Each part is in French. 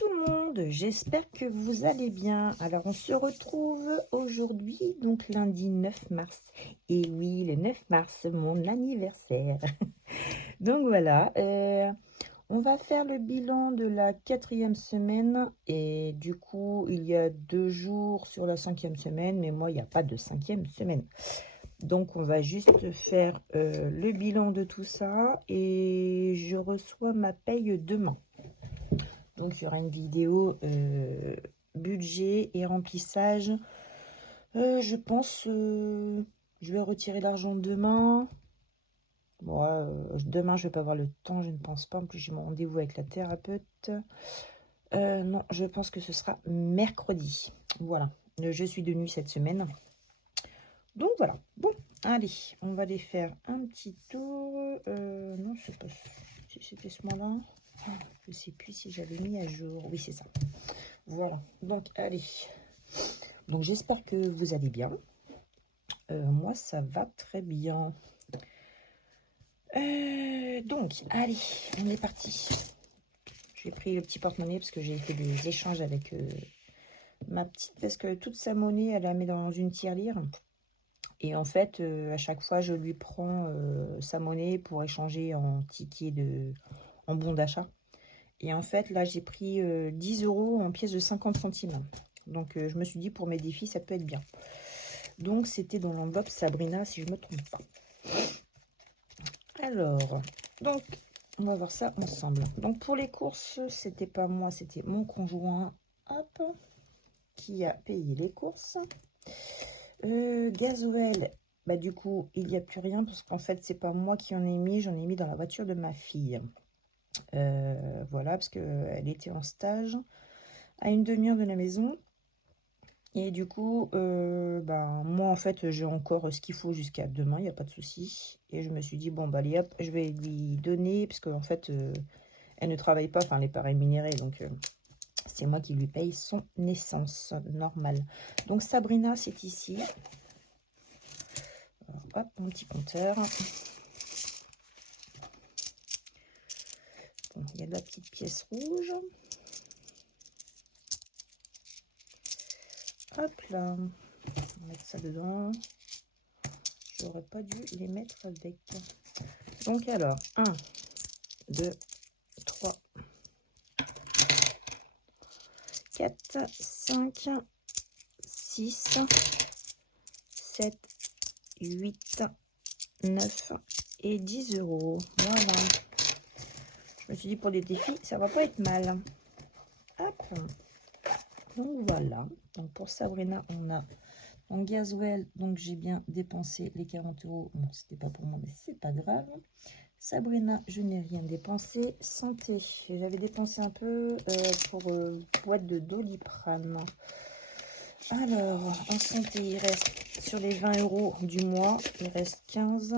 tout le monde, j'espère que vous allez bien. Alors on se retrouve aujourd'hui, donc lundi 9 mars. Et oui, le 9 mars, mon anniversaire. Donc voilà, on va faire le bilan de la 4e semaine. Et du coup, il y a 2 jours sur la 5e semaine, mais moi, il n'y a pas de 5e semaine. Donc on va juste faire le bilan de tout ça. Et je reçois ma paye demain. Donc, il y aura une vidéo budget et remplissage. Je pense je vais retirer l'argent demain. Bon, demain, je vais pas avoir le temps, je ne pense pas. En plus, j'ai mon rendez-vous avec la thérapeute. Non, je pense que ce sera mercredi. Voilà, je suis de nuit cette semaine. Donc, voilà. Bon, allez, on va aller faire un petit tour. Non, je sais pas si c'était ce mois-là. Je sais plus si j'avais mis à jour. Oui, c'est ça. Voilà, donc allez. Donc j'espère que vous allez bien. Moi, ça va très bien. Donc, allez, on est parti. J'ai pris le petit porte-monnaie parce que j'ai fait des échanges avec ma petite. Parce que toute sa monnaie, elle la met dans une tirelire. Et en fait, à chaque fois, je lui prends sa monnaie pour échanger en ticket en bon d'achat. Et en fait, là, j'ai pris 10 € en pièces de 50 centimes. Donc, je me suis dit, pour mes défis, ça peut être bien. Donc, c'était dans l'enveloppe Sabrina, si je ne me trompe pas. Alors, donc, on va voir ça ensemble. Donc, pour les courses, c'était pas moi, c'était mon conjoint, hop, qui a payé les courses. Gasoil, bah du coup, il n'y a plus rien, parce qu'en fait, c'est pas moi qui en ai mis, j'en ai mis dans la voiture de ma fille. Voilà, parce qu'elle était en stage à une demi-heure de la maison. Et du coup, moi, en fait, j'ai encore ce qu'il faut jusqu'à demain, il n'y a pas de souci. Et je me suis dit, bon, bah, allez, hop, je vais lui donner, parce qu'en fait, elle ne travaille pas, enfin, elle n'est pas rémunérée, donc c'est moi qui lui paye son essence normale. Donc, Sabrina, c'est ici. Alors, hop, mon petit compteur. Bon, il y a de la petite pièce rouge. Hop là, on va mettre ça dedans. J'aurais pas dû les mettre avec. Donc alors, 1, 2, 3, 4, 5, 6, 7, 8, 9 et 10 €. Voilà. Je me suis dit, pour les défis, ça va pas être mal. Hop. Donc voilà. Donc pour Sabrina, on a en gasoil. Donc j'ai bien dépensé les 40 €. Bon, c'était pas pour moi, mais c'est pas grave. Sabrina, je n'ai rien dépensé. Santé, j'avais dépensé un peu pour boîte de Doliprane. Alors, en santé, il reste sur les 20 € du mois, il reste 15.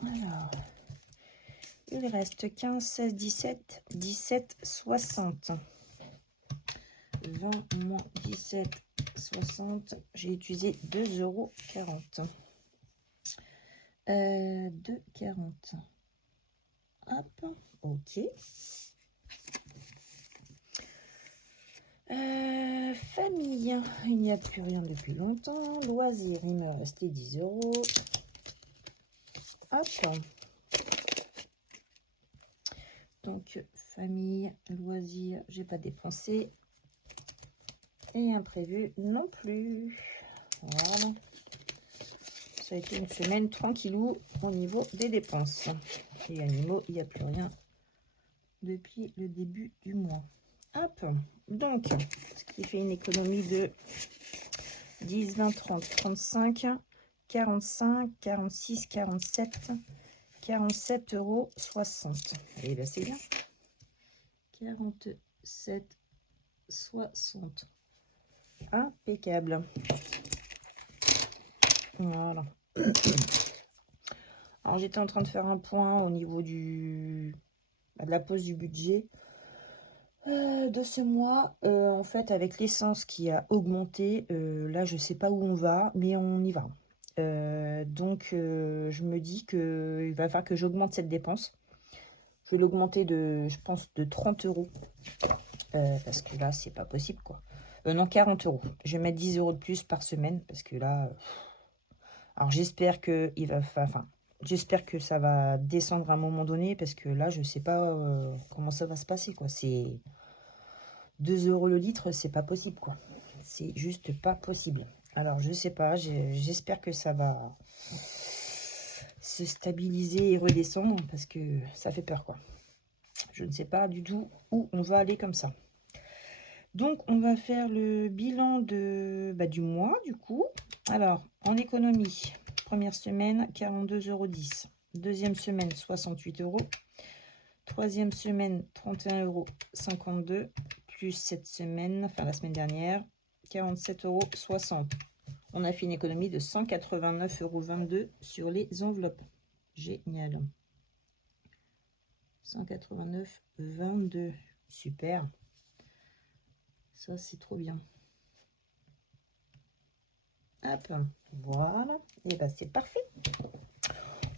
Alors, il reste 15, 16, 17, 17, 60. 20 moins 17, 60. J'ai utilisé 2,40 €. 2,40. Hop, ok. Famille, il n'y a plus rien depuis longtemps. Loisirs, il me restait 10 €. Hop. Donc, famille, loisirs, j'ai pas dépensé. Et imprévu non plus. Voilà. Ça a été une semaine tranquillou au niveau des dépenses. Et animaux, il n'y a plus rien depuis le début du mois. Hop. Donc, ce qui fait une économie de 10, 20, 30, 35, 45, 46, 47, 47,60 €. Et là, c'est bien. 47,60 €. Impeccable. Voilà. Alors, j'étais en train de faire un point au niveau de la pause du budget de ce mois. En fait, avec l'essence qui a augmenté, là, je sais pas où on va, mais on y va. Donc, je me dis qu'il va falloir que j'augmente cette dépense. Je vais l'augmenter de, je pense, de 30 euros. Parce que là, c'est pas possible, quoi. Non, 40 euros. Je vais mettre 10 euros de plus par semaine. Parce que là... Alors, j'espère que j'espère que ça va descendre à un moment donné. Parce que là, je sais pas comment ça va se passer, quoi. C'est 2 euros le litre, c'est pas possible, quoi. C'est juste pas possible. Alors, je sais pas. J'espère que ça va se stabiliser et redescendre. Parce que ça fait peur, quoi. Je ne sais pas du tout où on va aller comme ça. Donc, on va faire le bilan du mois, du coup. Alors, en économie, première semaine, 42,10 €. Deuxième semaine, 68 €. Troisième semaine, 31,52 €. Plus cette semaine, enfin la semaine dernière, 47,60 €. On a fait une économie de 189,22 € sur les enveloppes. Génial. 189,22 €. Super. Ça, c'est trop bien. Hop, voilà. Et ben c'est parfait.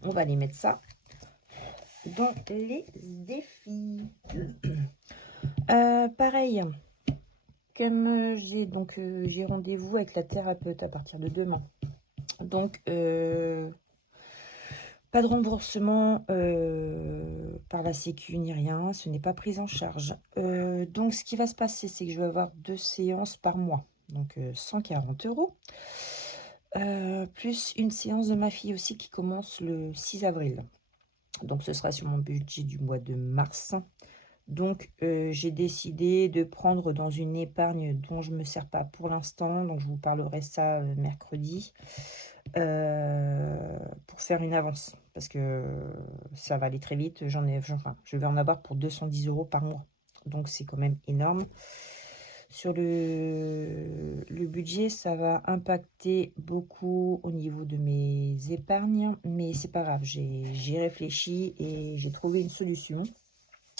On va aller mettre ça dans les défis. Pareil, comme j'ai rendez-vous avec la thérapeute à partir de demain. Donc, pas de remboursement par la Sécu ni rien. Ce n'est pas pris en charge. Donc, ce qui va se passer, c'est que je vais avoir 2 séances par mois. Donc, 140 €. Plus une séance de ma fille aussi qui commence le 6 avril. Donc, ce sera sur mon budget du mois de mars. Donc, j'ai décidé de prendre dans une épargne dont je ne me sers pas pour l'instant. Donc, je vous parlerai ça mercredi pour faire une avance. Parce que ça va aller très vite. Je vais en avoir pour 210 € par mois. Donc, c'est quand même énorme. Sur le budget, ça va impacter beaucoup au niveau de mes épargnes. Mais c'est pas grave, j'ai réfléchi et j'ai trouvé une solution.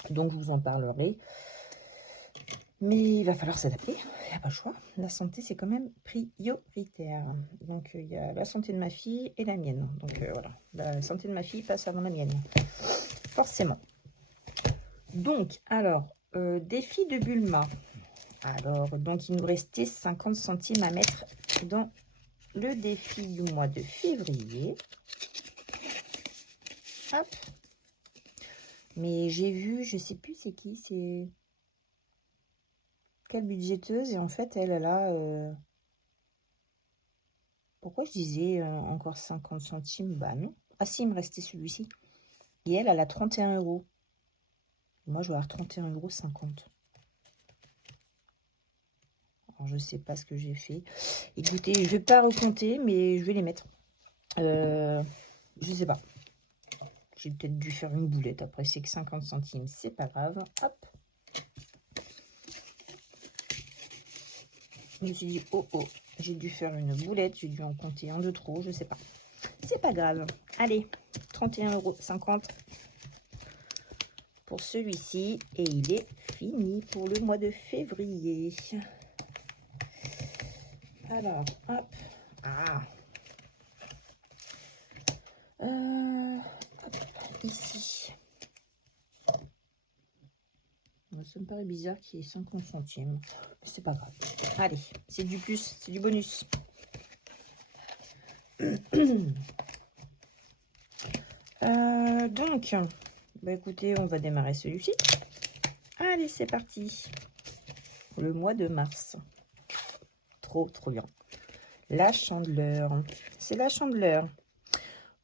Donc, je vous en parlerai. Mais il va falloir s'adapter. Il n'y a pas le choix. La santé, c'est quand même prioritaire. Donc, il y a la santé de ma fille et la mienne. Donc, voilà. La santé de ma fille passe avant la mienne. Forcément. Donc, alors, défi de Bulma. Alors, donc, il nous restait 50 centimes à mettre dans le défi du mois de février. Hop. Mais j'ai vu, je sais plus c'est qui, c'est quelle budgéteuse. Et en fait, elle a... Pourquoi je disais encore 50 centimes? Bah non. Ah si, il me restait celui-ci. Et elle a 31 €. Moi, je vais avoir 31,50 €. Alors, je sais pas ce que j'ai fait. Écoutez, je vais pas recompter, mais je vais les mettre. Je sais pas. J'ai peut-être dû faire une boulette. Après, c'est que 50 centimes. C'est pas grave. Hop. Je me suis dit, oh, j'ai dû faire une boulette. J'ai dû en compter un de trop. Je sais pas. C'est pas grave. Allez, 31,50 € pour celui-ci. Et il est fini pour le mois de février. Alors, hop. Ah. Hop, ici. Ça me paraît bizarre qu'il y ait 50 centimes. C'est pas grave. Allez, c'est du plus, c'est du bonus. Donc, bah écoutez, on va démarrer celui-ci. Allez, c'est parti. Le mois de mars. Trop bien. La Chandeleur. C'est la Chandeleur.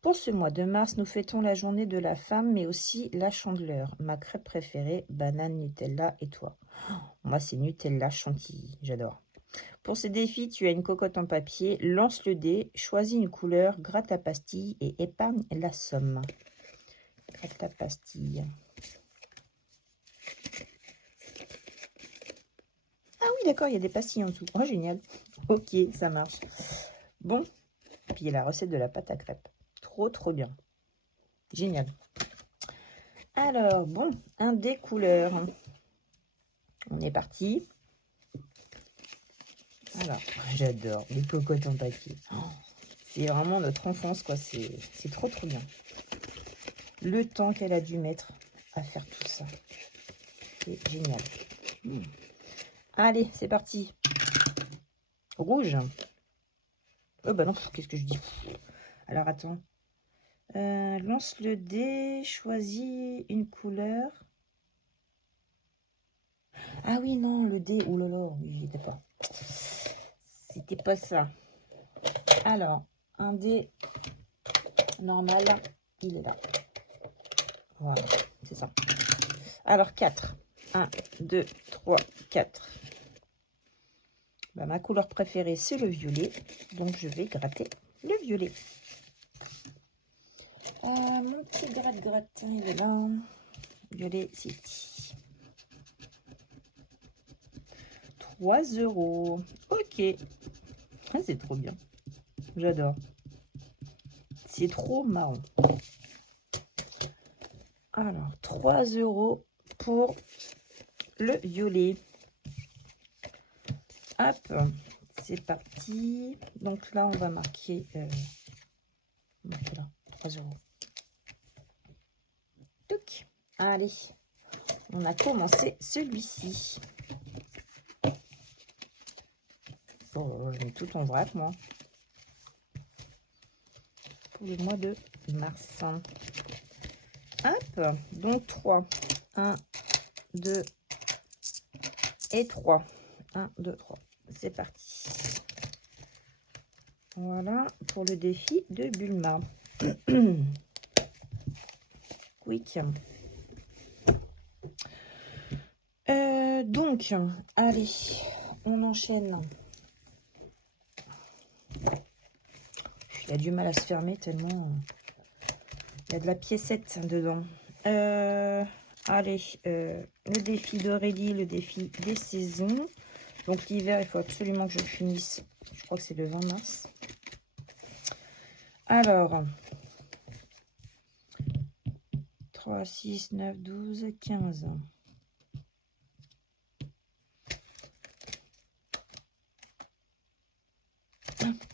Pour ce mois de mars, nous fêtons la journée de la femme, mais aussi la Chandeleur. Ma crêpe préférée, banane, Nutella et toi. Oh, moi, c'est Nutella chantilly. J'adore. Pour ce défi, tu as une cocotte en papier. Lance le dé, choisis une couleur, gratte ta pastille et épargne la somme. Gratte ta pastille. Ah oui, d'accord, il y a des pastilles en dessous. Oh, génial. Ok, ça marche. Bon, puis il y a la recette de la pâte à crêpes. Trop bien. Génial. Alors, bon, un dé couleur. On est parti. Alors, j'adore les cocottes en papier. Oh, C'est vraiment notre enfance, quoi. C'est trop, trop bien. Le temps qu'elle a dû mettre à faire tout ça. C'est génial. Allez, c'est parti. Rouge. Oh, bah non, qu'est-ce que je dis? Alors, attends. Lance le dé, choisis une couleur. Ah oui, non, le dé. Ouh là là, oui, j'y étais pas. C'était pas ça. Alors, un dé normal, il est là. Voilà, c'est ça. Alors, 4. 1, 2, 3, 4. Bah, ma couleur préférée, c'est le violet. Donc, je vais gratter le violet. Mon petit gratte-gratin, il est là. Violet City. 3 €. Ok. Ah, c'est trop bien. J'adore. C'est trop marrant. Alors, 3 € pour le violet. Hop, c'est parti. Donc là, on va marquer là, 3 €. Touc. Allez, on a commencé celui-ci. Bon, je mets tout en vrac, moi. Pour le mois de mars. Hop, donc 3. 1, 2 et 3. 1, 2, 3. C'est parti. Voilà pour le défi de Bulma. Quick. Donc, allez, on enchaîne. Il a du mal à se fermer tellement il y a de la piécette dedans. Allez, le défi d'Aurélie, le défi des saisons. Donc l'hiver, il faut absolument que je finisse. Je crois que c'est le 20 mars. Alors, 3, 6, 9, 12, 15.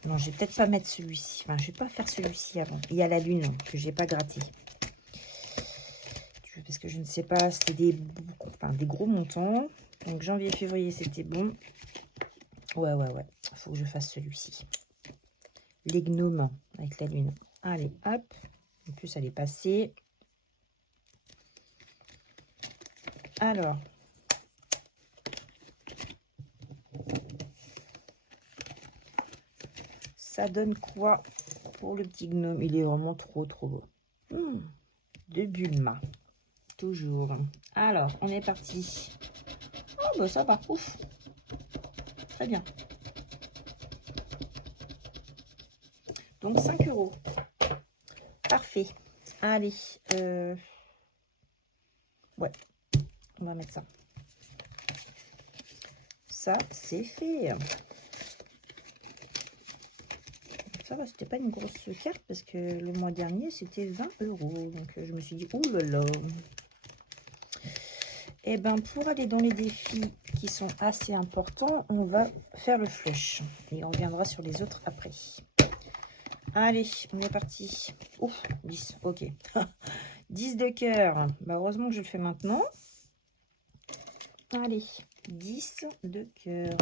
Non, je vais peut-être pas mettre celui-ci. Enfin, je vais pas faire celui-ci avant. Il y a la lune que j'ai pas gratté. Parce que je ne sais pas, c'était des gros montants. Donc janvier, février, c'était bon. Ouais. Il faut que je fasse celui-ci. Les gnomes avec la lune. Allez, hop. En plus, elle est passée. Alors. Ça donne quoi pour le petit gnome? Il est vraiment trop beau. De Bulma. Toujours. Alors, on est parti. Oh, bah ça va. Ouf. Très bien. Donc, 5 €. Parfait. Allez. Ouais. On va mettre ça. Ça, c'est fait. Ça va, c'était pas une grosse carte parce que le mois dernier, c'était 20 €. Donc, je me suis dit, ouh là là. Et ben pour aller dans les défis qui sont assez importants, on va faire le flush. Et on reviendra sur les autres après. Allez, on est parti. Ouf, 10, ok. 10 de cœur. Bah, heureusement que je le fais maintenant. Allez, 10 de cœur.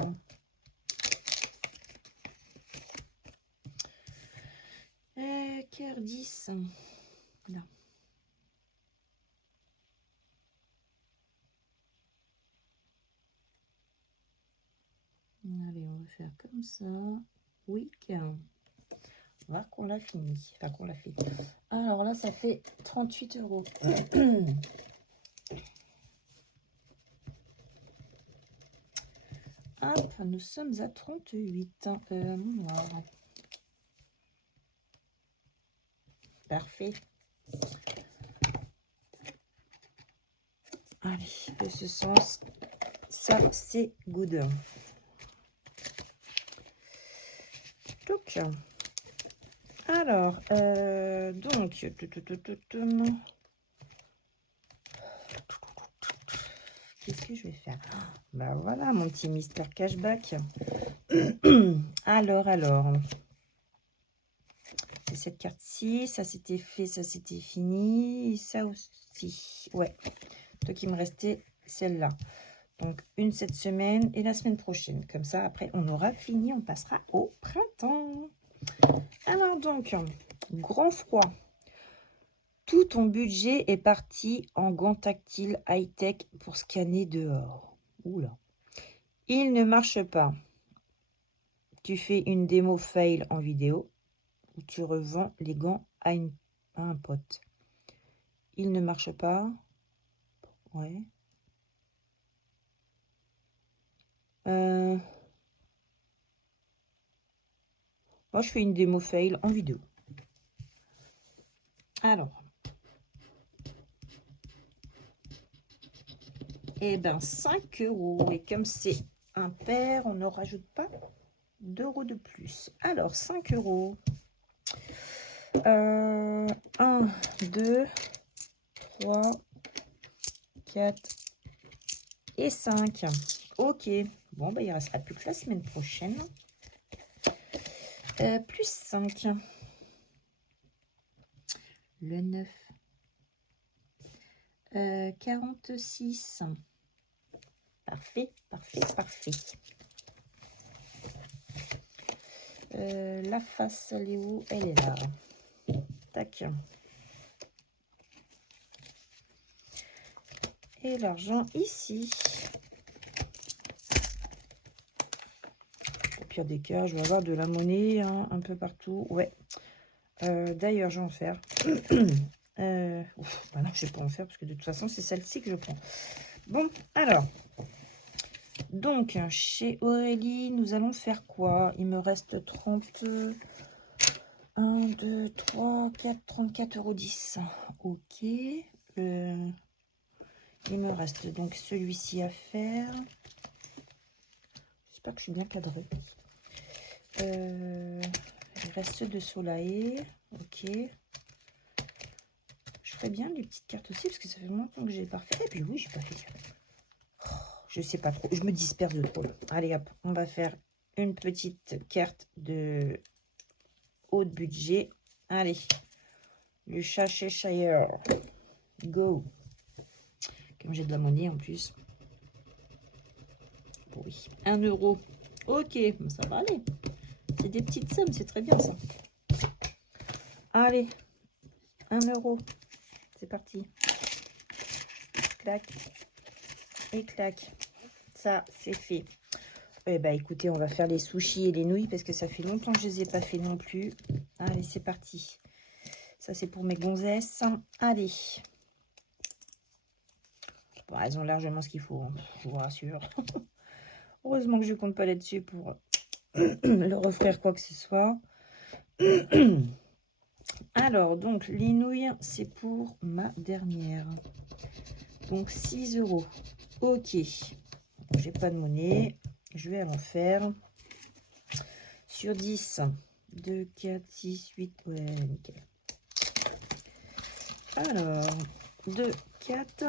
Cœur 10. Là. Allez, on va faire comme ça. Oui, on va voir qu'on l'a fini. Enfin, qu'on l'a fait. Alors là, ça fait 38 €. Hop, nous sommes à 38. Noir. Parfait. Allez, de ce sens, ça c'est good. Donc, alors, donc, qu'est-ce que je vais faire? Ben voilà, mon petit mystère cashback. Alors. C'est cette carte-ci. Ça, c'était fait, ça, c'était fini. Et ça aussi. Ouais. Donc, il me restait celle-là. Donc, une cette semaine et la semaine prochaine. Comme ça, après, on aura fini. On passera au printemps. Alors, donc, grand froid. Tout ton budget est parti en gants tactiles high-tech pour scanner dehors. Oula. Il ne marche pas. Tu fais une démo fail en vidéo ou tu revends les gants à un pote. Il ne marche pas. Ouais. Moi, je fais une démo fail en vidéo. Alors. Eh bien, 5 €. Et comme c'est impair, on ne rajoute pas d'euros de plus. Alors, 5 €. 1, 2, 3, 4 et 5. Ok. Bon, bah, il ne restera plus que la semaine prochaine. Plus 5. Le 9. 46. Parfait, parfait, parfait. La face, elle est où? Elle est là. Tac. Et l'argent ici. Au pire des cas, je vais avoir de la monnaie hein, un peu partout. Ouais. D'ailleurs, je vais en faire. Bah non, je ne vais pas en faire parce que de toute façon, c'est celle-ci que je prends. Bon, alors. Donc, chez Aurélie, nous allons faire quoi? Il me reste 30... 1, 2, 3, 4, 34,10 €. Ok. Il me reste donc celui-ci à faire. J'espère que je suis bien cadrée. Il reste ceux de Soleil. Ok. Je ferais bien les petites cartes aussi parce que ça fait longtemps que j'ai pas fait. Et puis oui, j'ai pas fait. Je sais pas trop. Je me disperse de trop là. Allez hop, on va faire une petite carte de haut de budget. Allez. Le Cheshire. Go. Comme j'ai de la monnaie en plus. Oui. 1 €. Ok, ça va aller. C'est des petites sommes, c'est très bien ça. Allez. 1 €. C'est parti. Clac. Et clac. Ça, c'est fait. Eh ben, écoutez, on va faire les sushis et les nouilles parce que ça fait longtemps que je ne les ai pas fait non plus. Allez, c'est parti. Ça, c'est pour mes gonzesses. Allez. Bon, elles ont largement ce qu'il faut, hein, je vous rassure. Heureusement que je ne compte pas là-dessus pour leur offrir quoi que ce soit. Alors, donc, les nouilles, c'est pour ma dernière. Donc, 6 €. Ok. J'ai pas de monnaie. Je vais en faire. Sur 10. 2, 4, 6, 8. Ouais, nickel. Alors, 2, 4.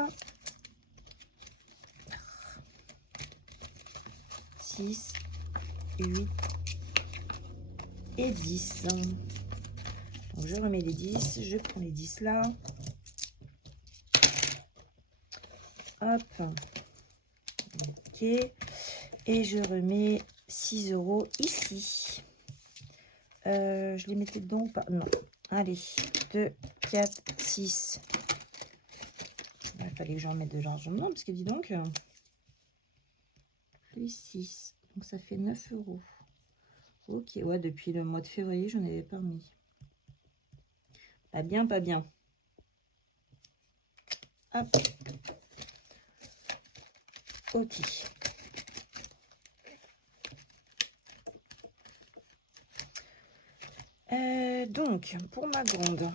6, 8 et 10. Donc, je remets les 10. Je prends les 10 là. Hop. Ok. Et je remets 6 € ici. Je les mettais dedans ou pas? Non. Allez. 2, 4, 6. Il fallait que j'en mette de l'argent dedans parce que dis donc. Plus 6. Donc ça fait 9 €. Ok. Ouais, depuis le mois de février, j'en avais pas mis. Pas bien, pas bien. Hop. Ok. Donc, pour ma grande,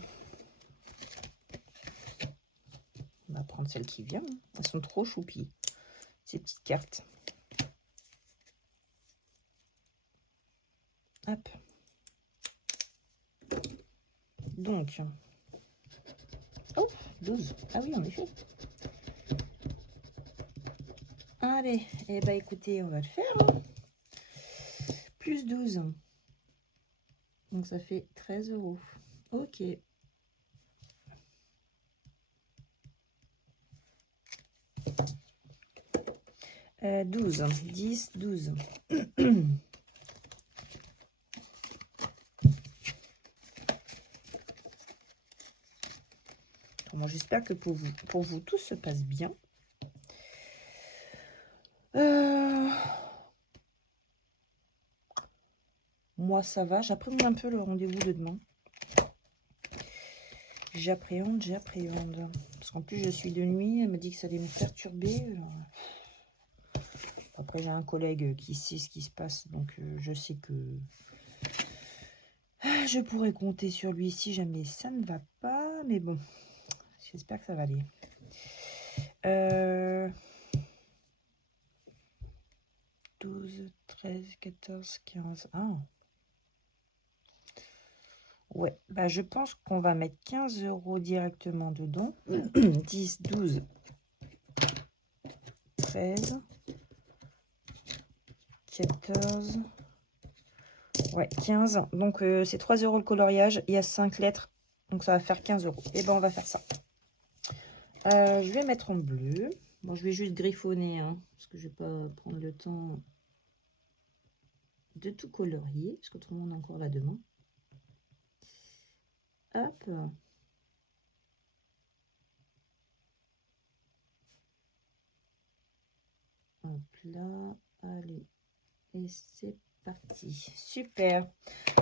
on va prendre celle qui vient. Elles sont trop choupies, ces petites cartes. Hop. Donc, oh, 12. Ah oui, en effet. Allez, et bah écoutez, on va le faire. Hein. Plus 12. Donc ça fait 13 €. Ok. 12, 10, 12. Bon, j'espère que pour vous, tout se passe bien. Moi, ça va. J'appréhende un peu le rendez-vous de demain. J'appréhende. Parce qu'en plus, je suis de nuit. Elle m'a dit que ça allait me perturber. Après, j'ai un collègue qui sait ce qui se passe. Donc, je sais que je pourrais compter sur lui si jamais ça ne va pas. Mais bon, j'espère que ça va aller. 12, 13, 14, 15. Ah. Ouais, bah je pense qu'on va mettre 15 € directement dedans. 10, 12, 13, 14, ouais, 15. Donc c'est 3 € le coloriage. Il y a 5 lettres, donc ça va faire 15 €. Et ben on va faire ça. Je vais mettre en bleu. Bon, je vais juste griffonner, hein, parce que je vais pas prendre le temps de tout colorier, parce que tout le monde est encore là demain. Hop. Hop là, allez, et c'est parti. Super.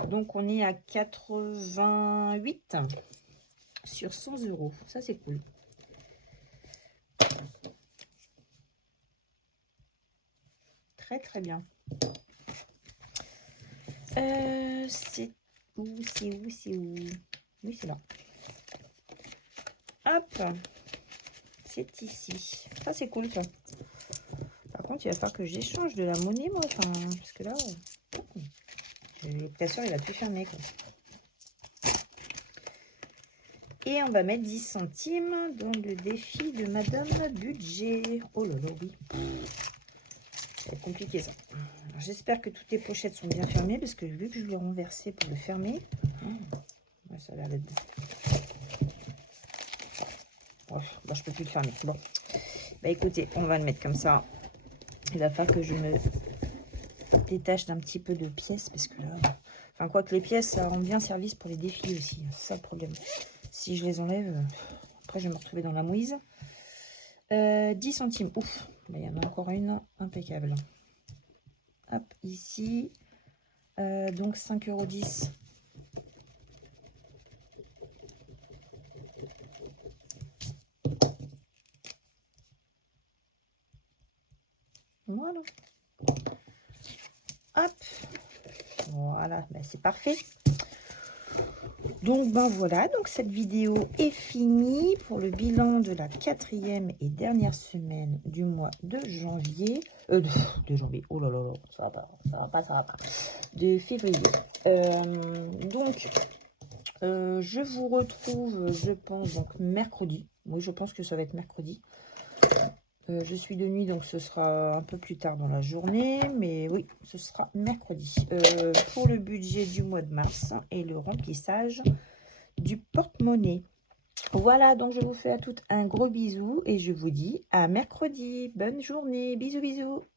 Donc on est à 88 sur 100 €. Ça c'est cool. Très très bien. C'est où? Oui, c'est là. Hop. C'est ici. Ça c'est cool ça. Par contre, il va falloir que j'échange de la monnaie, moi. Enfin, parce que là, l'application, il va tout fermer, quoi. Et on va mettre 10 centimes dans le défi de Madame Budget. Oh là là, oui. Ça va être compliqué, ça. J'espère que toutes les pochettes sont bien fermées, parce que vu que je l'ai renversé pour le fermer, ça a l'air d'être bon. Oh, bah, je peux plus le fermer. Bon. Bah écoutez, on va le mettre comme ça. Il va falloir que je me détache d'un petit peu de pièces, parce que là... Enfin, quoi que les pièces, ça rend bien service pour les défis aussi. C'est ça le problème. Si je les enlève, après je vais me retrouver dans la mouise. 10 centimes. Ouf. Bah, il y en a encore une impeccable. Hop, ici. Donc 5,10 €. Voilà. Hop. Voilà, bah, c'est parfait. Donc ben voilà, donc cette vidéo est finie pour le bilan de la 4e et dernière semaine du mois de janvier. De janvier, oh là là là, ça va pas. De février. Donc, je vous retrouve, je pense, donc mercredi. Oui, je pense que ça va être mercredi. Je suis de nuit, donc ce sera un peu plus tard dans la journée. Mais oui, ce sera mercredi. Pour le budget du mois de mars et le remplissage du porte-monnaie. Voilà, donc je vous fais à toutes un gros bisou et je vous dis à mercredi. Bonne journée. Bisous, bisous.